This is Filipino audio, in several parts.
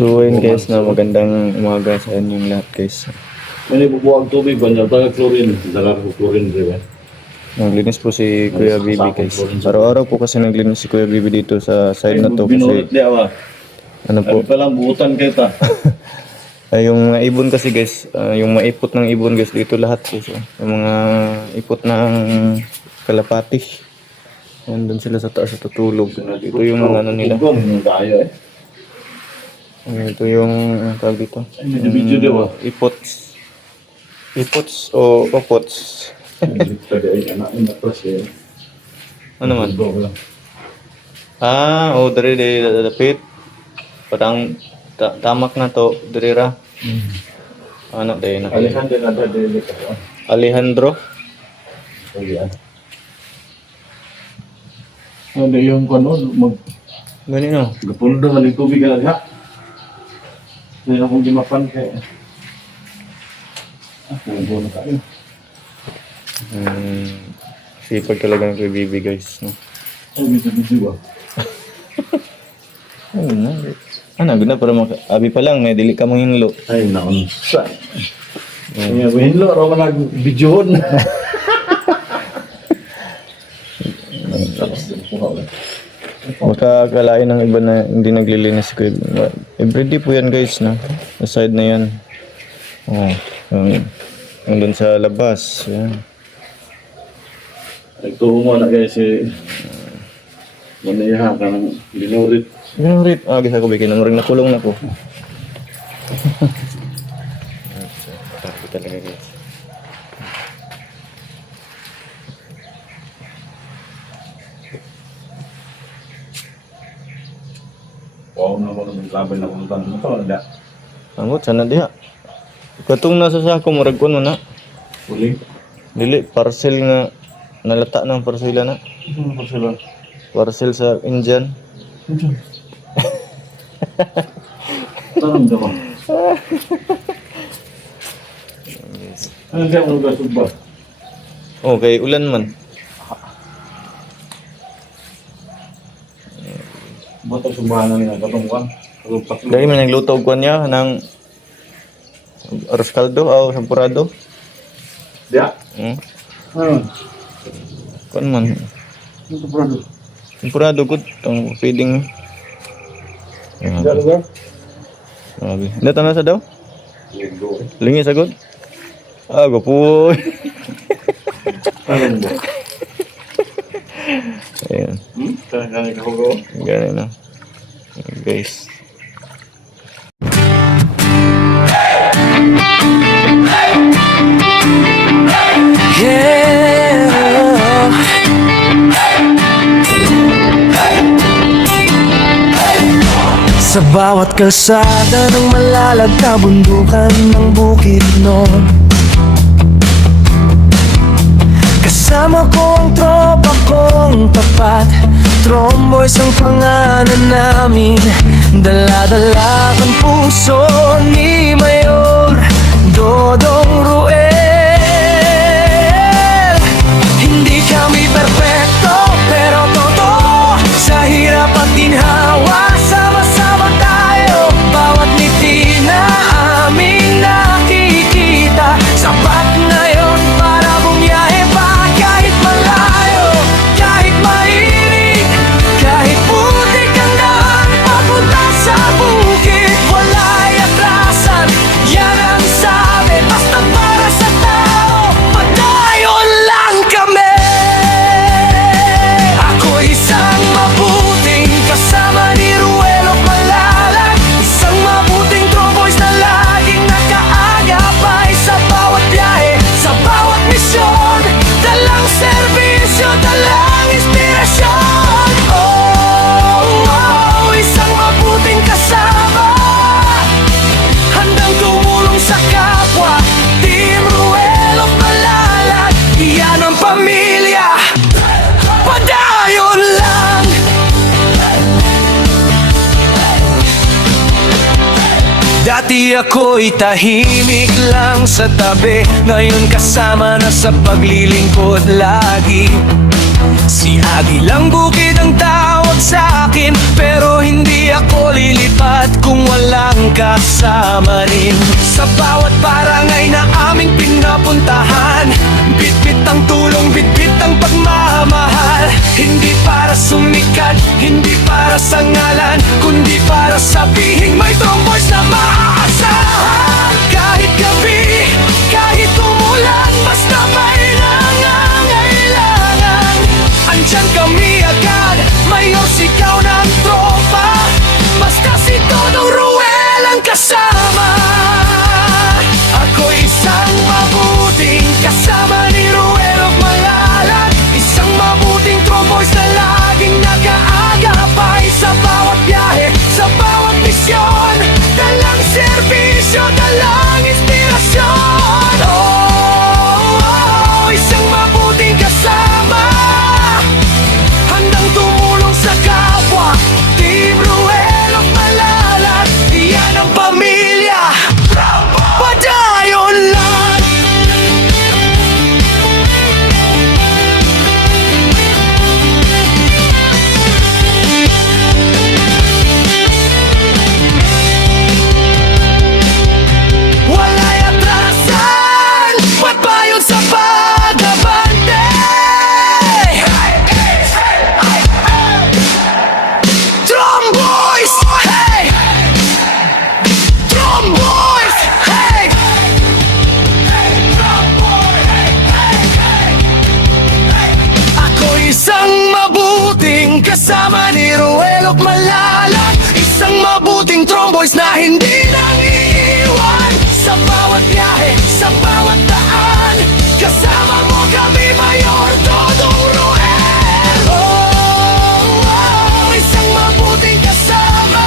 So ayun guys, na magandang umaga sa inyong lahat guys. May bubuwag tubig ba niya? Taga chlorine. Dalag ko chlorine, di ba? Naglinis po si Kuya Bibi guys. Araw-araw po kasi naglinis si Kuya Bibi dito sa side na to kasi Binulit di ba? ano po, Sabi pa lang, buutan kita. ay yung mga ibon kasi guys, yung maipot ng ibon guys dito lahat guys. Yung mga ipot ng kalapati. Nandun sila sa taas sa tutulog. Ito yung mga ano nila. Tugong yung tayo eh. Ito yung tawag dito. May video di ba? Ipots. Ipots o opots. Tadi ay anak ni matras eh. Ano man? Tugong lang. Dari dapit. Parang tamak na to, dari ra. Ano day na? Alejandro na dali ka. Alejandro. Sige ah. Ano yung kano mag Ganino. gapundo man yung tubig na diha. Hindi akong gimapan kay. Buo na tayo. Sipag talaga ng Kuya Bibi guys. No? Ay, video ba? Ano na? Ano, ganda para abi pa lang, may dili ka mong hinlo. Ay, naunsa. Ay, hinlo, raw ka nag-videoon. Makakalain ng iba na hindi naglilinis ko. Everyday po yan guys, no? Sa side na yan. Yung dun sa labas. Yan. Nagtuho mo na guys eh. Manayaha ka ng binurit. Binurit. Guys ako bikin. Namuring nakulong na po. Tapi talaga guys. Wow, na ko ng laban na kung tanong ito. Wala. Angot, sana diha. Katong nasa sako, murag ko na. Uli. Dili, parcel nga. Nalata ng parcela na. Ano pa sila? Parcel sa Indian. Tanong daw. Ano siya kung gasog ba? Okay, ulan man. Ba't ang sumahan na nila? Katungkan? Dahil may nagluto ko niya ng arroz caldo o sampurado. Diya? Ano? Kuan man. Ano prado? Sampurado good tong feeding. Diya lugar? Grabe. Data na sa daw? Lindo. Lingi sa good? Gapoy. Tanong ba? Ayan. Kaya ka ko. Ganun na. Guys. Sa bawat kalsada ng malalag na bundukan ng bukid noon, kasama ko ang tropa kong tapat. Tromboys ang pangalan namin, dala-dala ang puso ni Mayor Dodong Ruel. Hindi kami perfecto, pero totoo sa hirap at ginhawa. Sama-sama tayo, bawat ngiti na aming nakikita. Sapat na yon para bumiyahe pa kahit malayo, kahit mainit, kahit putik ang daan papunta sa bukid. Wala'y atrasan, yan ang sabi, basta para sa tao, padayon lang kami. Ako isang mabuting kasama ni Ruelo Malalag, isang mabuting tromboys na laging nakaagapay sa bawat biyahe, sa bawat misyon. Dalang serbisyo, dalang inspirasyon. Isang mabuting kasama, handang tumulong sa kapwa. Team Ruelo Malalag, iyan ang pamilya, padayon lang. Dati ako'y tahimik lang sa tabi, ngayon kasama na sa paglilingkod lagi. Si Agilang Bukid ang tawag sa akin, pero hindi ako lilipat kung walang kasama rin. Sa bawat barangay na aming pinapuntahan, bitbit ang tulong, bitbit ang pagmamahal. Hindi para sumikat, hindi para sa ngalan, kundi para sabihin may tromboys na maaasahan. Kahit gabi, kahit umulan, basta may nangangailangan, andyan kami agad, mayor sigaw ng tropa. Basta si Dodong Ruel ang kasama. Ako isang mabuting kasama ni Ruel of Malalag, isang mabuting tromboys na laging nag-aagapay sa bawat biyahe, sa bawat misyon. Dalang serbisyo, dalang inspirasyon. Oh, isang mabuting kasama, handang tumulong sa kapwa. Team Ruel of Malalag, iyan ang pamilya, padayon lang. Wala'y atrasan, pagbayon sa pag-abante. Tromboys, hey! Tromboys, hey! Ako isang mabuting kasama ni Ruel of Malalag, isang mabuting tromboys na hindi nang iiwan. Sa bawat biyahe, sa bawat daan, kasama mo kami, Mayor Dodong Ruel. Oh, isang mabuting kasama,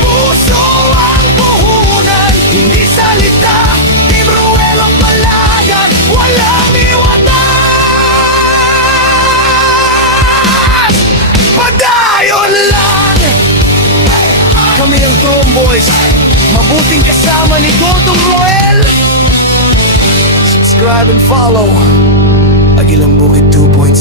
puso ang puhunan, hindi salita. Team Ruel of Malalag, walang iwanan, padayon lang. Kami ang Tromboys, mabuting kasama ni Dodong Ruel. Subscribe and follow Agilang Bukid 2.0.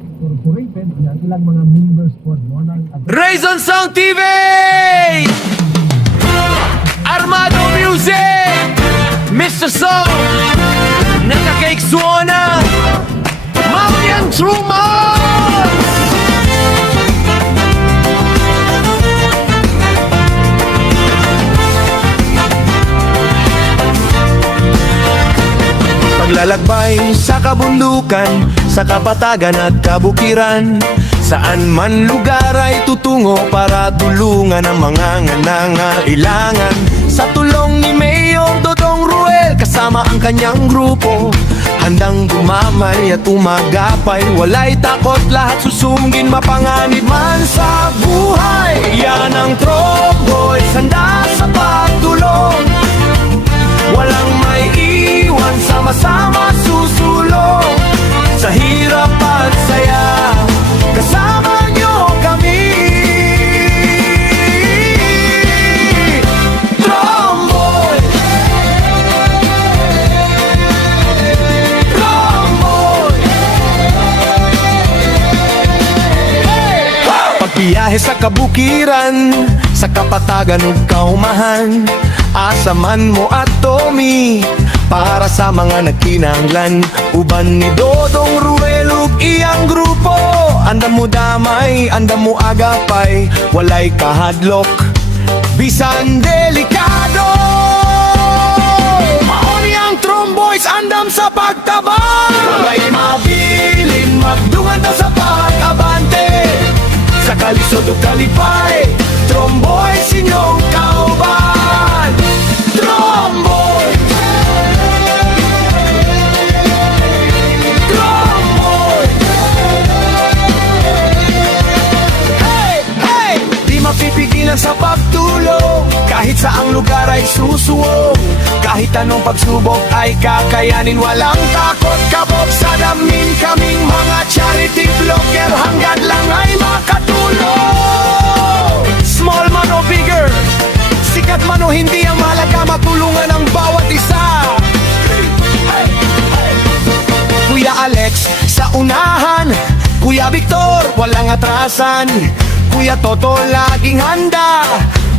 Incorporated ng ilang mga members po ng Raison Song TV! Armado Music! Mr. Song! Nakaka-cake suona! Mamian Truman! Paglalakbay sa kabundukan, sa kapatagan at kabukiran, saan man lugar ay tutungo para tulungan ang mga nangangailangan. Sa tulong ni Mayor Dodong Ruel, kasama ang kanyang grupo, handang gumamay at umagapay. Walay takot, lahat susungin, mapanganib man sa buhay. Yan ang Tromboys, handa sa pagtulong, walang may iwan, sama-sama susulong. Sa hirap at saya, kasama nyo kami. Tromboy, Tromboy. Pagbiyahe sa kabukiran, sa kapatagan ug kaumahan, asa man mo at Tommy, para sa mga nagkinahanglan. Uban ni Dodong Ruel ug iyang grupo, andam mo damay, andam mo agapay, walay kahadlok, bisan delikado. Mauni ang Tromboys, andam sa pagtabang, walay mabilin, magdungan na sa pag-abante. Sa kalisod ug kalipay, Tromboys inyong kauban. Tromboy, Tromboy. Hey, hey! Di mapipigilan sa pagtulong, kahit saang lugar ay susuwong. Kahit anong pagsubok ay kakayanin, walang takot kabog sa damin. Kaming mga charity vlogger, hanggang lang ay makatulong. Small man o bigger, sikat man o hindi, ang mahalaga matulungan ang bawat isa. Hey, hey, walang atrasan. Kuya Toto laging handa,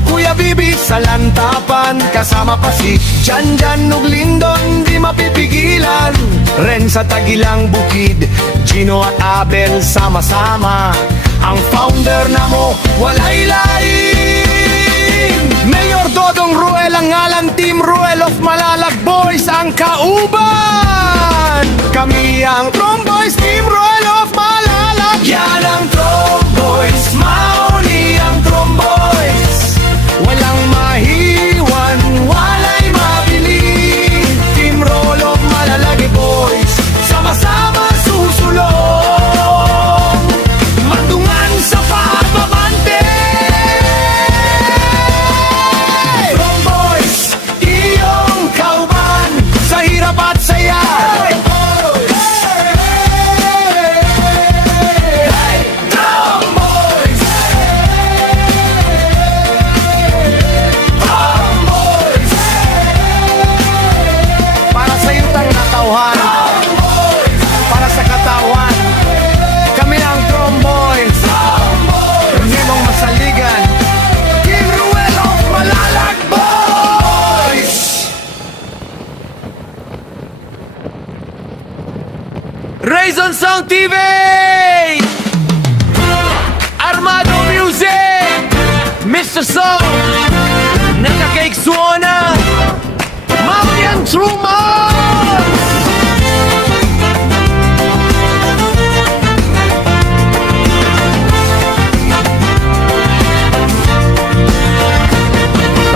Kuya Bibi sa lantapan, kasama pa si Janjan ug Lindon, di mapipigilan. Ren sa Tagilang Bukid, Gino at Abel sama-sama. Ang founder na mo, walay lain. Mayor Dodong Ruel ang ngalan, Team Ruel of Malalag Boys ang kauban. Kami ang Tromboys, Team Ruel of Malalag. Yan ang Tromboys, mauni ang Tromboys. Walang mahiwan, walay mabili. Team Roll of Malalagi Boys, sama-sama susulong. Matungan sa pagbabante. Tromboys, iyong kauban sa hirap at saya. Para sa yutang natauhan, para sa katawan, kami ang Tromboys. Hindi mong masaligan, Team Ruel of Malalag Boys. Raison Song TV, Armado Music, Mr. Song, Naka-Cake Suona, Marian Truman.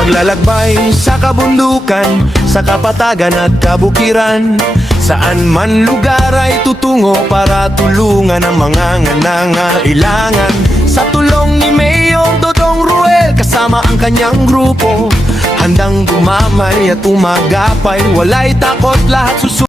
Paglalakbay sa kabundukan, sa kapatagan at kabukiran, saan man lugar ay tutungo para tulungan ang mga nangangailangan. Sa tulong ni Mayor Dodong Ruel, kasama ang kanyang grupo, handang gumamay at umagapay, walay takot, lahat susunod.